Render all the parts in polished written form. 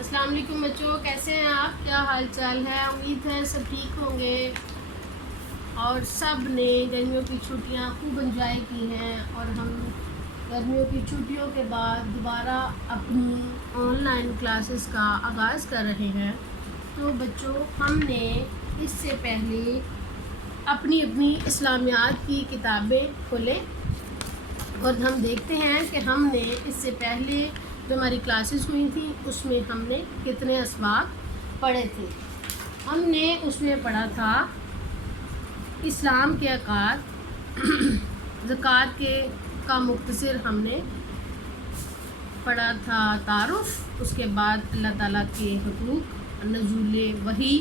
السلام علیکم بچوں، کیسے ہیں آپ؟ کیا حال چال ہے؟ امید ہے سب ٹھیک ہوں گے اور سب نے گرمیوں کی چھٹیاں خوب انجوائے کی ہیں، اور ہم گرمیوں کی چھٹیوں کے بعد دوبارہ اپنی آن لائن کلاسز کا آغاز کر رہے ہیں۔ تو بچوں، ہم نے اس سے پہلے اپنی اسلامیات کی کتابیں کھولیں اور ہم دیکھتے ہیں کہ ہم نے اس سے پہلے جو ہماری کلاسز ہوئی تھیں اس میں ہم نے کتنے اسباق پڑھے تھے۔ ہم نے اس میں پڑھا تھا اسلام کے عقائد، زکوٰۃ کا مختصر ہم نے پڑھا تھا تعارف، اس کے بعد اللہ تعالیٰ کے حقوق، نزول وحی،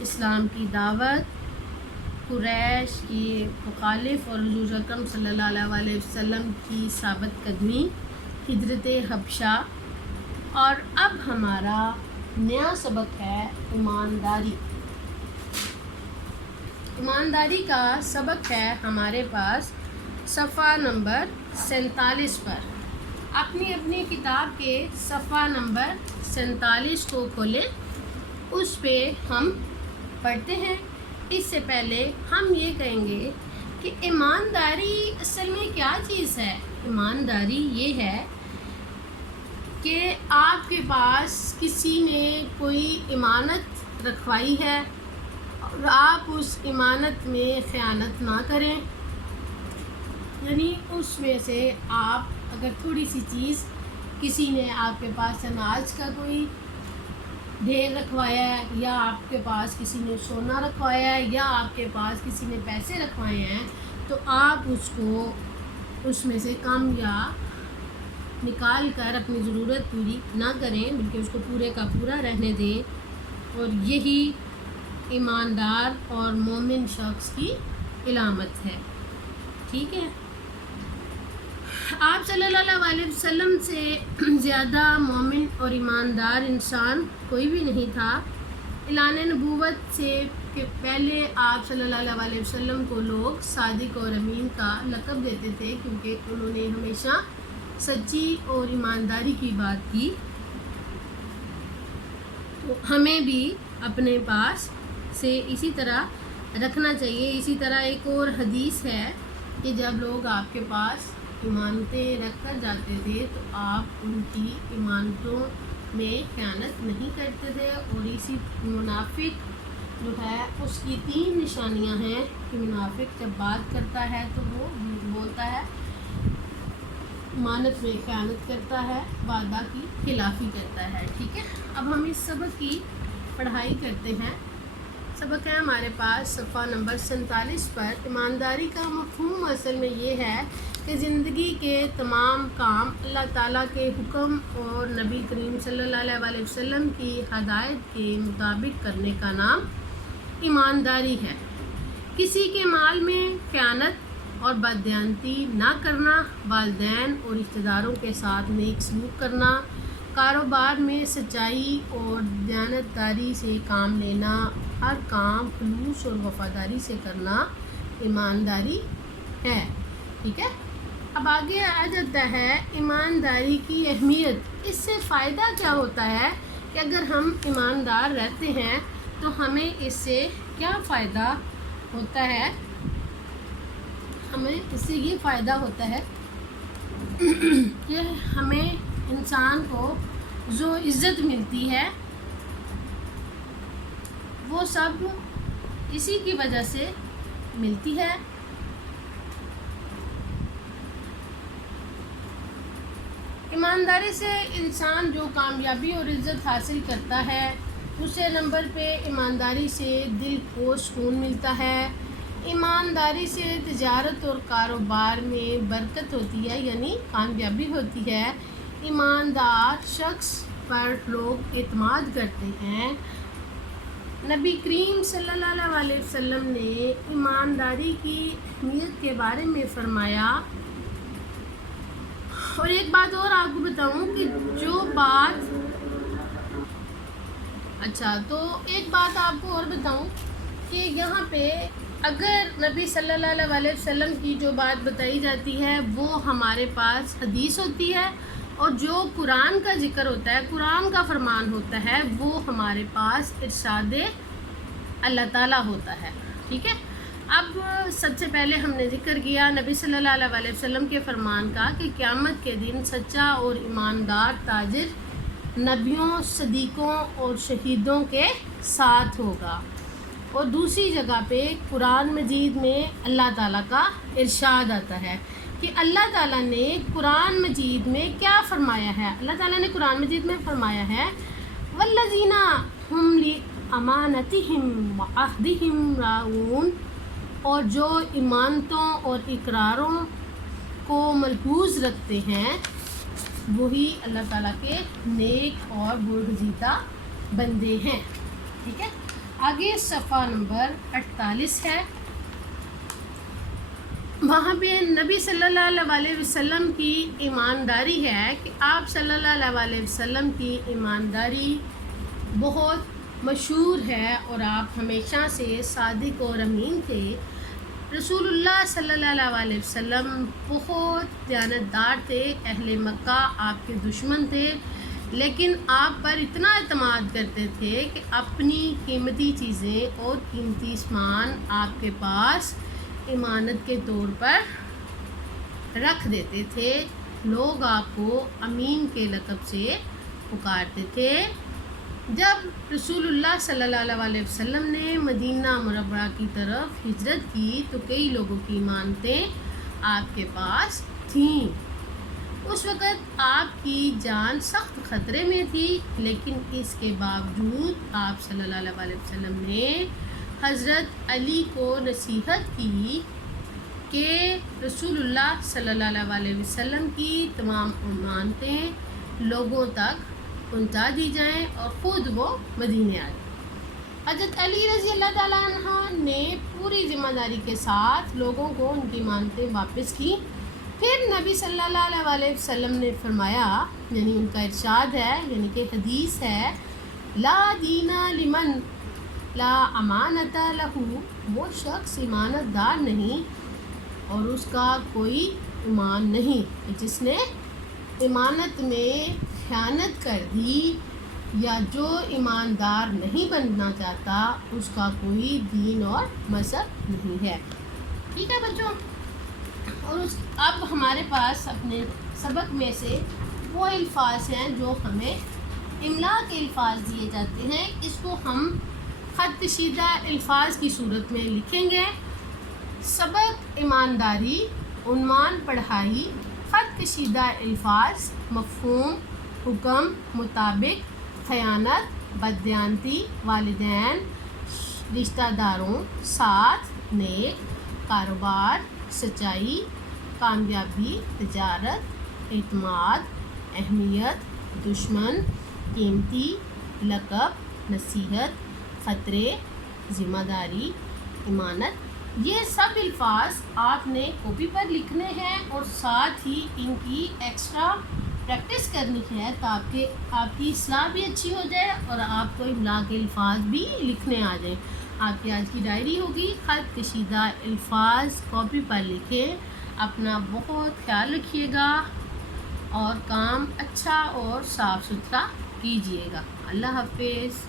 اسلام کی دعوت، قریش کی مخالف اور حضور اکرم صلی اللہ علیہ وسلم کی ثابت قدمی، ہجرت حبشہ، اور اب ہمارا نیا سبق ہے ایمانداری۔ ایمانداری کا سبق ہے ہمارے پاس صفحہ نمبر 47 پر۔ اپنی کتاب کے صفحہ نمبر 47 کو کھولیں، اس پہ ہم پڑھتے ہیں۔ اس سے پہلے ہم یہ کہیں گے کہ ایمانداری اصل میں کیا چیز ہے۔ ایمانداری یہ ہے کہ آپ کے پاس کسی نے کوئی امانت رکھوائی ہے اور آپ اس امانت میں خیانت نہ کریں، یعنی اس میں سے آپ اگر تھوڑی سی چیز، کسی نے آپ کے پاس اناج کا کوئی ڈھیر رکھوایا ہے، یا آپ کے پاس کسی نے سونا رکھوایا ہے، یا آپ کے پاس کسی نے پیسے رکھوائے ہیں، تو آپ اس کو اس میں سے کم یا نکال کر اپنی ضرورت پوری نہ کریں، بلکہ اس کو پورے کا پورا رہنے دیں، اور یہی ایماندار اور مومن شخص کی علامت ہے۔ ٹھیک ہے؟ آپ صلی اللہ علیہ وسلم سے زیادہ مومن اور ایماندار انسان کوئی بھی نہیں تھا۔ اعلان نبوت سے کہ پہلے آپ صلی اللہ علیہ وسلم کو لوگ صادق اور امین کا لقب دیتے تھے، کیونکہ انہوں نے ہمیشہ سچی اور ایمانداری کی بات کی۔ تو ہمیں بھی اپنے پاس سے اسی طرح رکھنا چاہیے۔ اسی طرح ایک اور حدیث ہے کہ جب لوگ آپ کے پاس امانتیں رکھ کر جاتے تھے تو آپ ان کی امانتوں میں خیانت نہیں کرتے تھے، اور اسی منافق جو ہے اس کی 3 نشانیاں ہیں کہ منافق جب بات کرتا ہے تو وہ بولتا ہے، امانت میں خیانت کرتا ہے، وعدہ کی خلافی کرتا ہے۔ ٹھیک ہے؟ اب ہم اس سبق کی پڑھائی کرتے ہیں۔ سبق ہے ہمارے پاس صفحہ نمبر 47 پر۔ ایمانداری کا مفہوم اصل میں یہ ہے کہ زندگی کے تمام کام اللہ تعالیٰ کے حکم اور نبی کریم صلی اللہ علیہ وسلم کی ہدایت کے مطابق کرنے کا نام ایمانداری ہے۔ کسی کے مال میں خیانت اور بددیانتی نہ کرنا، والدین اور رشتہ داروں کے ساتھ نیک سلوک کرنا، کاروبار میں سچائی اور دیانتداری سے کام لینا، ہر کام خلوص اور وفاداری سے کرنا ایمانداری ہے۔ ٹھیک ہے؟ اب آگے آ جاتا ہے ایمانداری کی اہمیت۔ اس سے فائدہ کیا ہوتا ہے کہ اگر ہم ایماندار رہتے ہیں تو ہمیں اس سے کیا فائدہ ہوتا ہے؟ ہمیں اس سے یہ فائدہ ہوتا ہے کہ ہمیں انسان کو جو عزت ملتی ہے وہ سب اسی کی وجہ سے ملتی ہے۔ ایمانداری سے انسان جو کامیابی اور عزت حاصل کرتا ہے، دوسرے نمبر پہ ایمانداری سے دل کو سکون ملتا ہے۔ ایمانداری سے تجارت اور کاروبار میں برکت ہوتی ہے، یعنی کامیابی ہوتی ہے۔ ایماندار شخص پر لوگ اعتماد کرتے ہیں۔ نبی کریم صلی اللہ علیہ وسلم نے ایمانداری کی اہمیت کے بارے میں فرمایا۔ اور ایک بات اور آپ کو بتاؤں کہ ایک بات آپ کو اور بتاؤں کہ یہاں پہ اگر نبی صلی اللہ علیہ وسلم کی جو بات بتائی جاتی ہے وہ ہمارے پاس حدیث ہوتی ہے، اور جو قرآن کا ذکر ہوتا ہے، قرآن کا فرمان ہوتا ہے، وہ ہمارے پاس ارشاد اللہ تعالیٰ ہوتا ہے، ٹھیک ہے۔ اب سب سے پہلے ہم نے ذکر کیا نبی صلی اللہ علیہ وسلم کے فرمان کا کہ قیامت کے دن سچا اور ایماندار تاجر نبیوں، صدیقوں اور شہیدوں کے ساتھ ہوگا۔ اور دوسری جگہ پہ قرآن مجید میں اللہ تعالیٰ کا ارشاد آتا ہے کہ اللہ تعالیٰ نے قرآن مجید میں کیا فرمایا ہے۔ اللہ تعالیٰ نے قرآن مجید میں فرمایا ہے والذین ھم لامانتہم وعہدہم راعون، اور جو امانتوں اور اقراروں کو ملحوظ رکھتے ہیں وہی اللہ تعالیٰ کے نیک اور برگزیدہ بندے ہیں، ٹھیک ہے۔ آگے صفحہ نمبر 48 ہے، وہاں پہ نبی صلی اللہ علیہ وسلم کی ایمانداری ہے کہ آپ صلی اللہ علیہ وسلم کی ایمانداری بہت مشہور ہے اور آپ ہمیشہ سے صادق اور امین تھے۔ رسول اللہ صلی اللہ علیہ وسلم بہت دیانتدار تھے، اہل مکہ آپ کے دشمن تھے، لیکن آپ پر اتنا اعتماد کرتے تھے کہ اپنی قیمتی چیزیں اور قیمتی سامان آپ کے پاس امانت کے طور پر رکھ دیتے تھے۔ لوگ آپ کو امین کے لقب سے پکارتے تھے۔ جب رسول اللہ صلی اللہ علیہ وسلم نے مدینہ منورہ کی طرف ہجرت کی تو کئی لوگوں کی امانتیں آپ کے پاس تھیں۔ اس وقت آپ کی جان سخت خطرے میں تھی، لیکن اس کے باوجود آپ صلی اللہ علیہ وسلم نے حضرت علی کو نصیحت کی کہ رسول اللہ صلی اللہ علیہ وسلم کی تمام امانتیں لوگوں تک پہنچا دی جائیں اور خود وہ مدینے آ جائیں۔ حضرت علی رضی اللہ تعالیٰ عنہ نے پوری ذمہ داری کے ساتھ لوگوں کو ان کی امانتیں واپس کی۔ پھر نبی صلی اللہ علیہ وسلم نے فرمایا، یعنی ان کا ارشاد ہے، یعنی کہ حدیث ہے، لا دین لمن لا امانت لہ، وہ شخص امانت دار نہیں اور اس کا کوئی ایمان نہیں جس نے امانت میں خیانت کر دی، یا جو ایماندار نہیں بننا چاہتا اس کا کوئی دین اور مذہب نہیں ہے، ٹھیک ہے بچوں۔ اور اب ہمارے پاس اپنے سبق میں سے وہ الفاظ ہیں جو ہمیں املا کے الفاظ دیے جاتے ہیں، اس کو ہم خط کشیدہ الفاظ کی صورت میں لکھیں گے۔ سبق ایمانداری، عنوان پڑھائی، خط کشیدہ الفاظ، مفہوم، حکم، مطابق، خیانت، بددیانتی، والدین، رشتہ داروں، ساتھ، نیک، کاروبار، سچائی، کامیابی، تجارت، اعتماد، اہمیت، دشمن، قیمتی، لقب، نصیحت، خطرے، ذمہ داری، امانت۔ یہ سب الفاظ آپ نے کاپی پر لکھنے ہیں اور ساتھ ہی ان کی ایکسٹرا پریکٹس کرنی ہے تاکہ آپ کی اصلاح بھی اچھی ہو جائے اور آپ کو املا کے الفاظ بھی لکھنے آ جائیں۔ آپ کی آج کی ڈائری ہوگی، خط کشیدہ الفاظ کاپی پر لکھیں۔ اپنا بہت خیال رکھیے گا اور کام اچھا اور صاف ستھرا کیجیے گا۔ اللہ حافظ۔